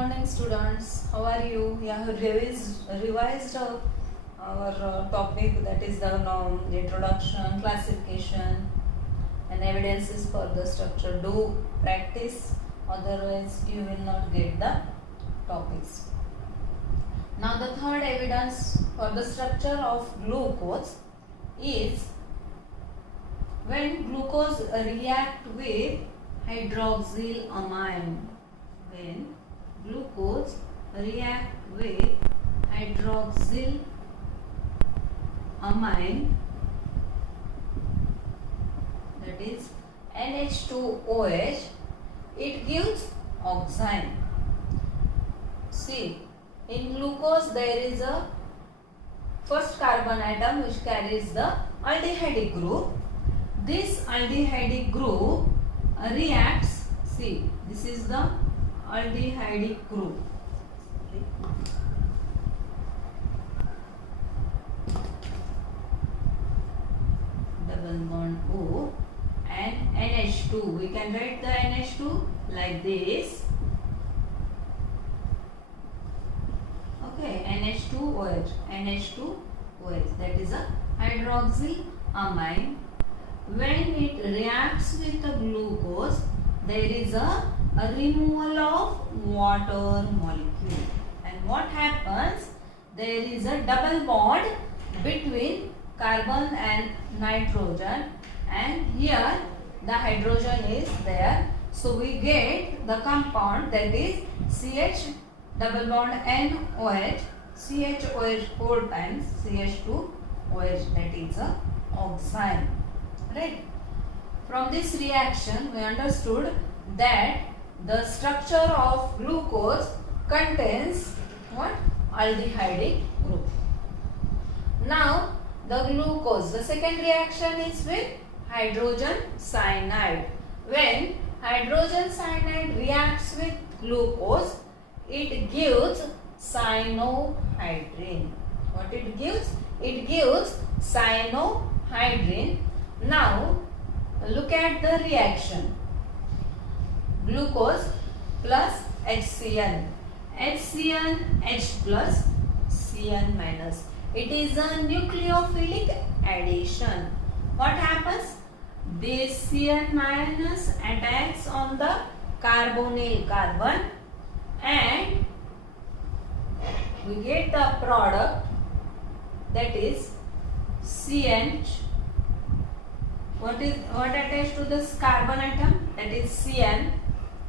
morning, students. How are you? We have revised our topic, that is the introduction, classification, and evidences for the structure. Do practice, otherwise you will not get the topics. Now the third evidence for the structure of glucose is when glucose react with hydroxylamine. When glucose react with hydroxylamine, that is NH2OH, it gives oxime. See, in glucose there is a first carbon atom which carries the aldehydic group. This aldehydic group reacts, see, this is the aldehydic group. Double bond O and NH2. We can write the NH2 like this. Okay, NH2OH. NH2OH, that is a hydroxylamine. When it reacts with the glucose, there is a removal of water molecule. And what happens? There is a double bond between carbon and nitrogen, and here the hydrogen is there. So we get the compound, that is CH double bond NOH, CHOH 4 times CH2OH, that is a oxime. Right? From this reaction we understood that the structure of glucose contains what? Aldehydic group. Now the glucose, the second reaction is with hydrogen cyanide. When hydrogen cyanide reacts with glucose, it gives cyanohydrin. What it gives? It gives cyanohydrin. Now look at the reaction. Glucose plus HCl. HCl, H plus, Cl minus. It is a nucleophilic addition. What happens? This Cl minus attacks on the carbonyl carbon and we get the product, that is CH. What attached to this carbon atom? That is Cn,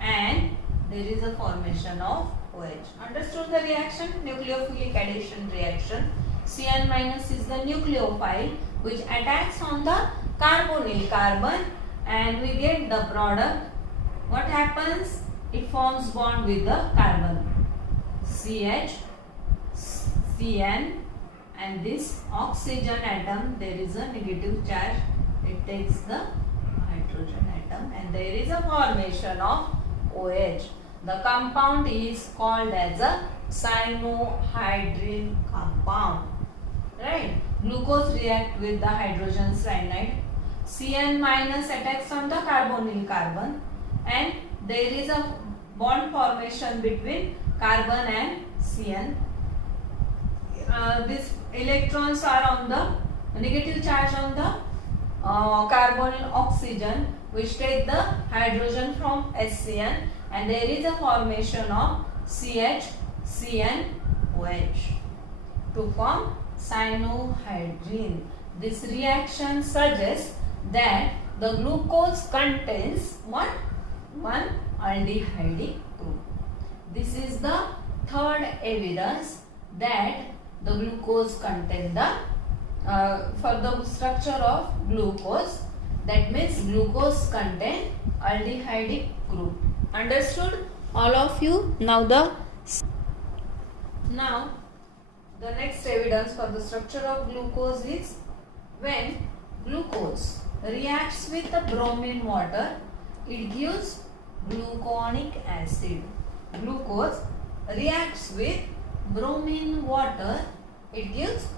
and there is a formation of OH. Understood the reaction? Nucleophilic addition reaction. Cn minus is the nucleophile which attacks on the carbonyl carbon and we get the product. What happens? It forms bond with the carbon. CH, Cn, and this oxygen atom, there is a negative charge. It takes the hydrogen atom and there is a formation of OH. The compound is called as a cyanohydrin compound. Right? Glucose react with the hydrogen cyanide. Cn minus attacks on the carbonyl carbon and there is a bond formation between carbon and Cn. These electrons are on the negative charge on the carbonyl oxygen which take the hydrogen from HCN and there is a formation of CH, Cn, OH to form cyanohydrin. This reaction suggests that the glucose contains what? One aldehydic group. This is the third evidence that the glucose contains the for the structure of glucose, that means glucose contain aldehydic group. Understood all of you? Now the next evidence for the structure of glucose is when glucose reacts with the bromine water, it gives gluconic acid. Glucose reacts with bromine water, it gives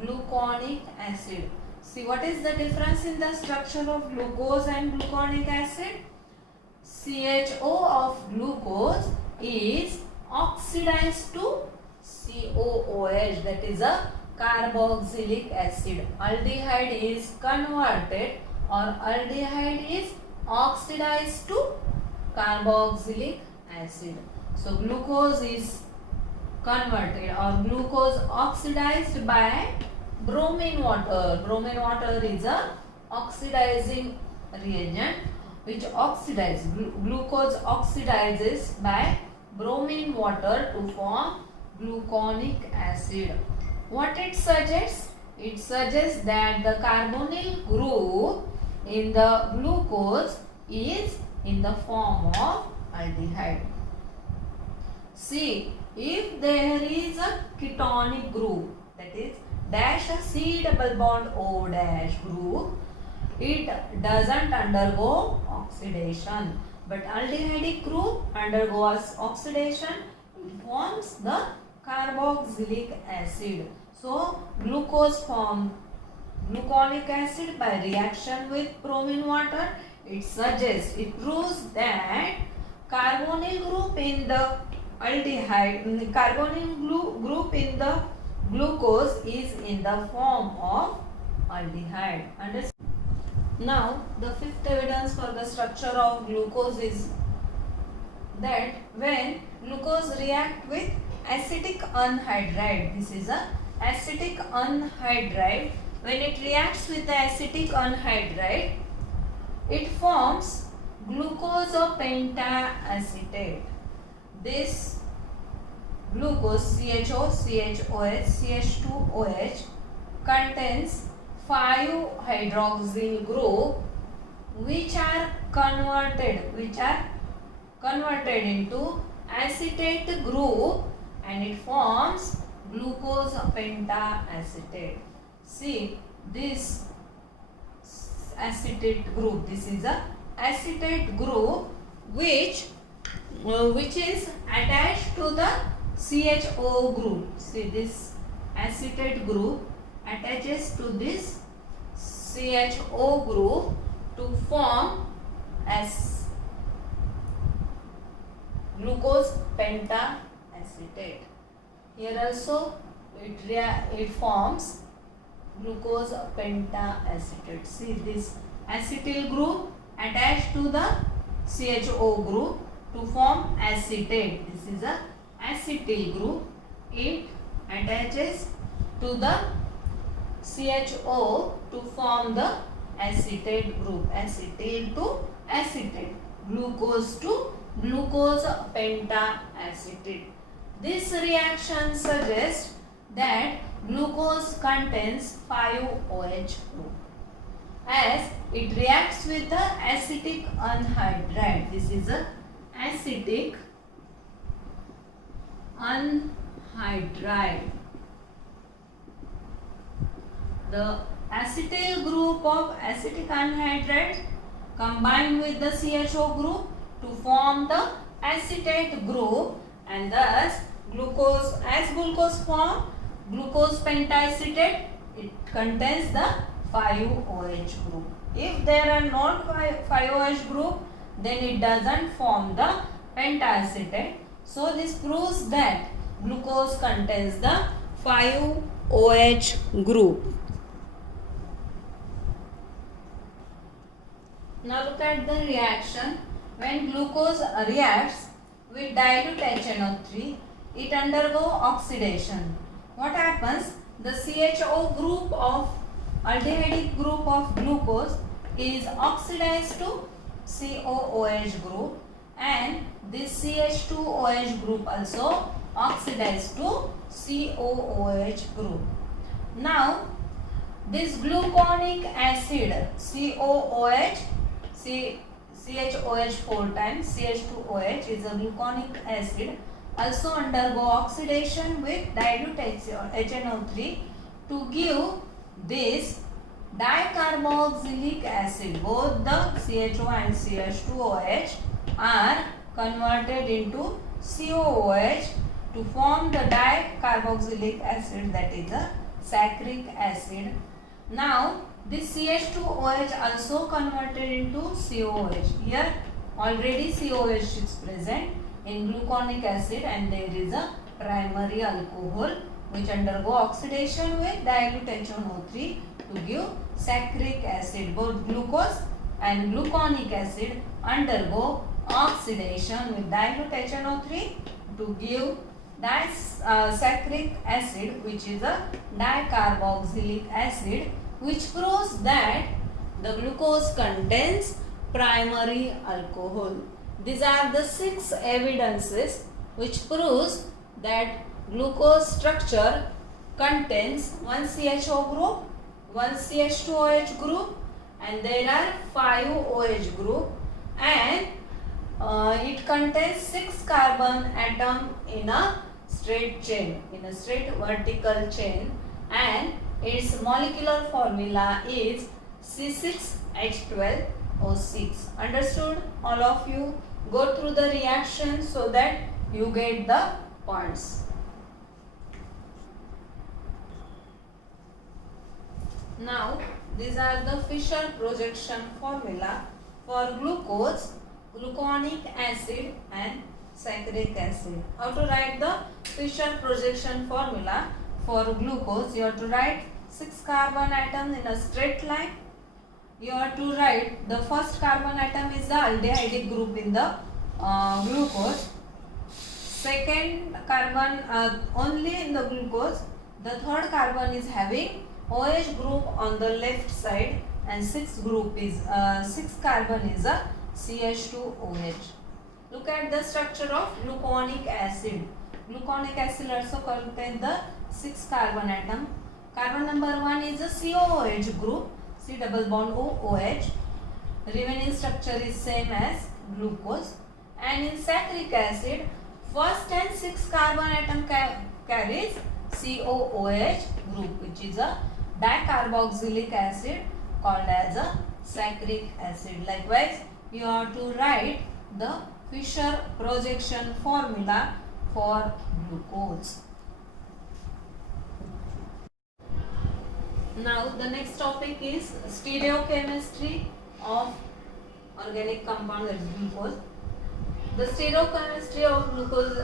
gluconic acid. See, what is the difference in the structure of glucose and gluconic acid? CHO of glucose is oxidized to COOH, that is a carboxylic acid. Aldehyde is converted or aldehyde is oxidized to carboxylic acid. So glucose is converted or glucose oxidized by bromine water. Bromine water is a oxidizing reagent which oxidizes. Glucose oxidizes by bromine water to form gluconic acid. What it suggests? It suggests that the carbonyl group in the glucose is in the form of aldehyde. See, if there is a ketonic group, that is dash a C double bond O dash group, it doesn't undergo oxidation, but aldehydic group undergoes oxidation. It forms the carboxylic acid. So glucose forms gluconic acid by reaction with bromine water. It suggests, it proves that carbonyl group in the aldehyde, carbonyl group in the glucose is in the form of aldehyde. Understand? Now the fifth evidence for the structure of glucose is that when glucose react with acetic anhydride, this is a acetic anhydride, when it reacts with the acetic anhydride, it forms glucose pentaacetate. This glucose CHO, CHOH, CH2OH contains 5 hydroxyl group which are converted into acetate group and it forms glucose pentaacetate. See this acetate group, this is a acetate group which is attached to the CHO group. See this acetate group attaches to this CHO group to form as glucose pentaacetate. Here also it forms glucose pentaacetate. See this acetyl group attached to the CHO group to form acetate. This is a acetyl group. It attaches to the CHO to form the acetate group. Acetyl to acetate. Glucose to glucose pentaacetate. This reaction suggests that glucose contains 5OH group as it reacts with the acetic anhydride. This is a acetic anhydride. The acetyl group of acetic anhydride combine with the CHO group to form the acetate group, and thus glucose, as glucose form glucose pentaacetate, it contains the 5OH group. If there are not 5OH group, then it doesn't form the pentaacetate. So this proves that glucose contains the 5OH group. Now look at the reaction. When glucose reacts with dilute HNO3, it undergoes oxidation. What happens? The CHO group of aldehydic group of glucose is oxidized to COOH group, and this CH2OH group also oxidized to COOH group. Now this gluconic acid COOH, CHOH 4 times CH2OH is a gluconic acid, also undergo oxidation with dilute HNO3 to give this dicarboxylic acid. Both the CHO and CH2OH are converted into COOH to form the dicarboxylic acid, that is a saccharic acid. Now this CH2OH also converted into COOH. Here already COOH is present. in gluconic acid, and there is a primary alcohol which undergo oxidation with dilute HNO3 to give saccharic acid. Both glucose and gluconic acid undergo oxidation with dilute HNO3 to give saccharic acid, which is a dicarboxylic acid, which proves that the glucose contains primary alcohol. These are the 6 evidences which proves that glucose structure contains one CHO group, one CH2OH group, and there are 5 OH group, and it contains 6 carbon atom in a straight chain, in a straight vertical chain, and its molecular formula is C6H12O6. Understood? All of you go through the reaction so that you get the points. Now these are the Fischer projection formula for glucose, gluconic acid and saccharic acid. How to write the Fischer projection formula for glucose? You have to write 6 carbon atoms in a straight line. You have to write the first carbon atom is the aldehyde group in the glucose. Second carbon only in the glucose. The third carbon is having OH group on the left side, and 6 carbon is a CH2OH. Look at the structure of gluconic acid. Gluconic acid also contains the 6 carbon atom. Carbon number 1 is a COOH group, C double bond OOH. Remaining structure is same as glucose. And in saccharic acid, first and 6 carbon atom carries COOH group, which is a dicarboxylic acid called as a saccharic acid. Likewise, you have to write the Fischer projection formula for glucose. Now the next topic is stereochemistry of organic compound, that is glucose. The stereochemistry of glucose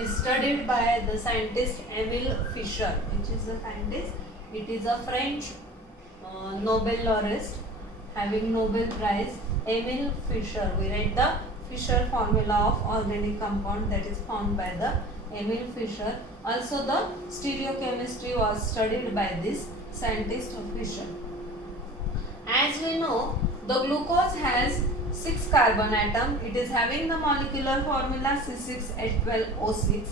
is studied by the scientist Emil Fischer, which is a scientist. It is a French Nobel laureate having Nobel Prize, Emil Fischer. We write the Fischer formula of organic compound, that is found by the Emil Fischer. Also the stereochemistry was studied by this scientist Fischer. As we know, the glucose has 6 carbon atom. It is having the molecular formula C6H12O6.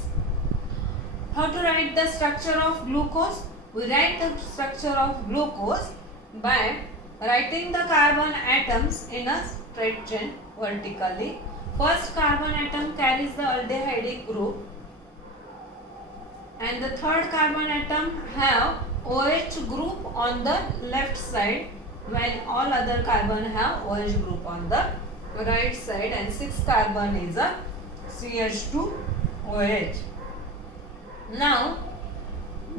How to write the structure of glucose? We write the structure of glucose by writing the carbon atoms in a straight chain vertically. First carbon atom carries the aldehyde group, and the third carbon atom have OH group on the left side, when all other carbon have OH group on the right side, and 6 carbon is a CH2OH. Now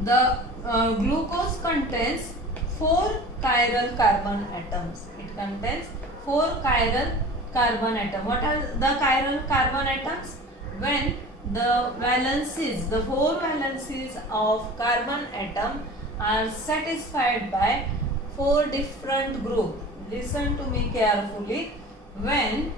the glucose contains 4 chiral carbon atoms. It contains 4 chiral carbon atoms. What are the chiral carbon atoms? When the valencies, the 4 valencies of carbon atom are satisfied by 4 different groups. Listen to me carefully. When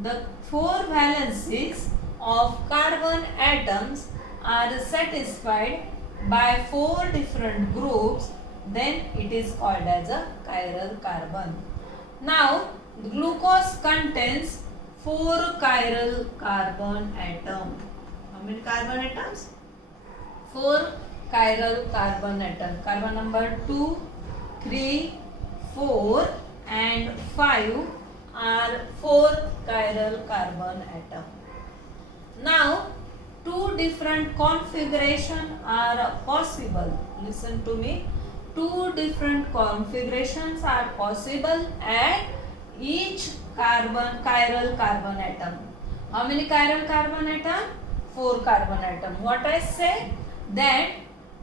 the 4 valencies of carbon atoms are satisfied by 4 different groups, then it is called as a chiral carbon. Now the glucose contains 4 chiral carbon atoms. How many carbon atoms? 4 chiral carbon atom. Carbon number 2, 3, 4 and 5 are 4 chiral carbon atom. Now 2 different configurations are possible. Listen to me. 2 different configurations are possible at each chiral carbon atom. How many chiral carbon atom? 4 carbon atom. What I say? That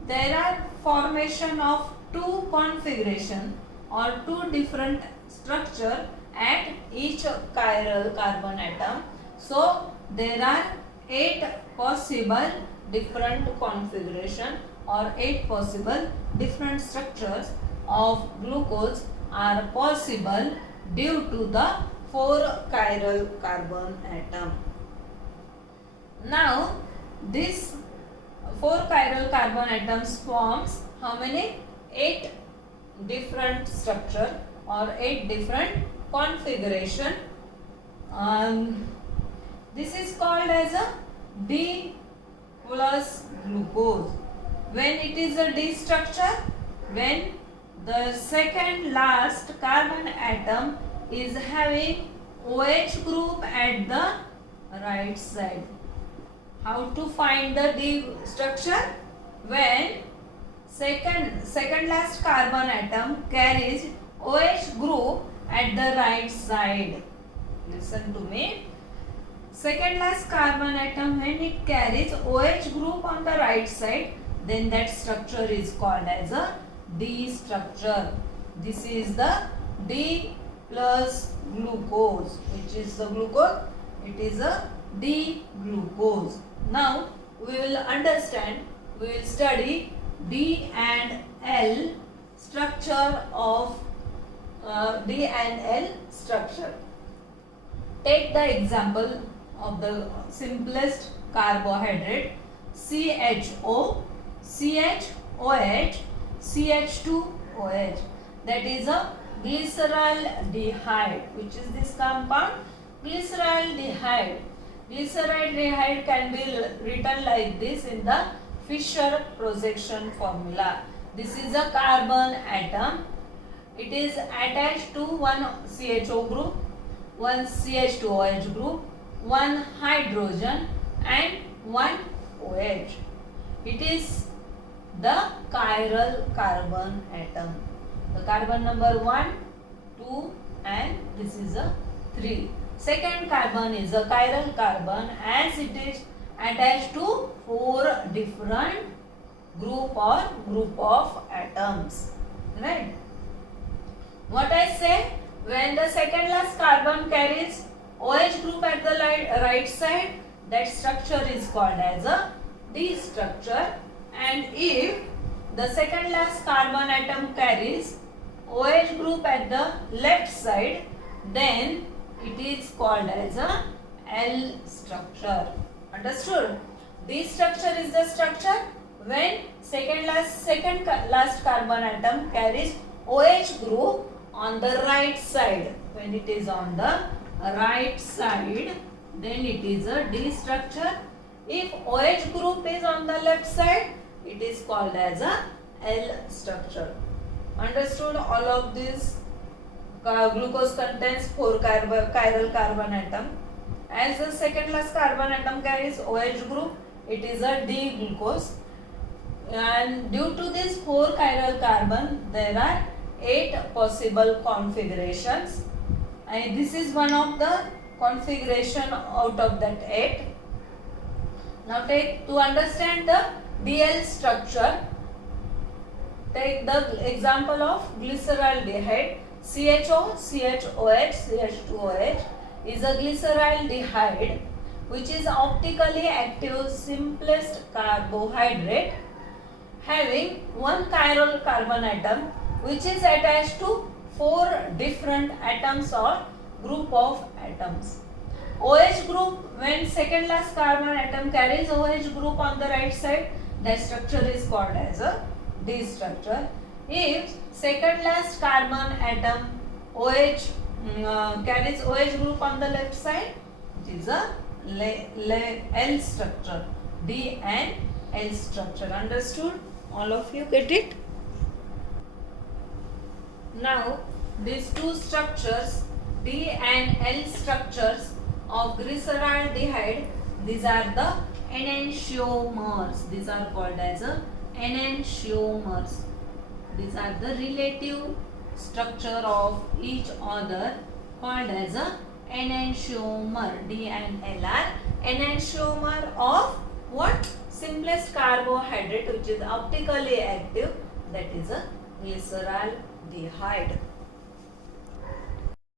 there are formation of 2 configuration or 2 different structure at each chiral carbon atom. So there are 8 possible different configuration or 8 possible different structures of glucose are possible due to the 4 chiral carbon atom. Now this 4 chiral carbon atoms forms how many? 8 different structure or 8 different configuration. This is called as a D plus glucose. When it is a D structure, when the second last carbon atom is having OH group at the right side. How to find the D structure? When second last carbon atom carries OH group at the right side. Listen to me. Second last carbon atom, when it carries OH group on the right side, then that structure is called as a D structure. This is the D plus glucose. Which is the glucose? It is a D glucose. Now we will understand, we will study D and L structure of D and L structure. Take the example of the simplest carbohydrate CHO, CHOH, CH2OH. That is a glyceraldehyde. Which is this compound? Glyceraldehyde. Glyceraldehyde can be written like this in the Fischer projection formula. This is a carbon atom. It is attached to one CHO group, one CH2OH group, one hydrogen and one OH. It is the chiral carbon atom. The carbon number 1, 2 and this is a 3. Second carbon is a chiral carbon as it is attached to 4 different group of atoms. Right? What I say? When the second last carbon carries OH group at the right side, that structure is called as a D structure. And if the second last carbon atom carries OH group at the left side, then it is called as a L structure. Understood? D structure is the structure when second last carbon atom carries OH group on the right side. When it is on the right side, then it is a D structure. If OH group is on the left side, it is called as a L structure. Understood? All of this glucose contains 4 chiral carbon atom. As the second last carbon atom carries OH group, it is a D glucose. And due to this 4 chiral carbon, there are 8 possible configurations. And this is one of the configuration out of that 8. Now to understand the DL structure, take the example of glyceraldehyde. CHO, CHOH, CH2OH is a glyceraldehyde which is optically active simplest carbohydrate having one chiral carbon atom which is attached to 4 different atoms or group of atoms. OH group, when second last carbon atom carries OH group on the right side, that structure is called as a D structure. If second last carbon atom carries OH group on the left side, it is a L structure. D and L structure. Understood? All of you get it? Now these two structures, D and L structures of glyceraldehyde, these are the enantiomers. These are called as a enantiomers. These are the relative structure of each other called as a enantiomer. D and L are enantiomer of what? Simplest carbohydrate which is optically active, that is a glyceraldehyde.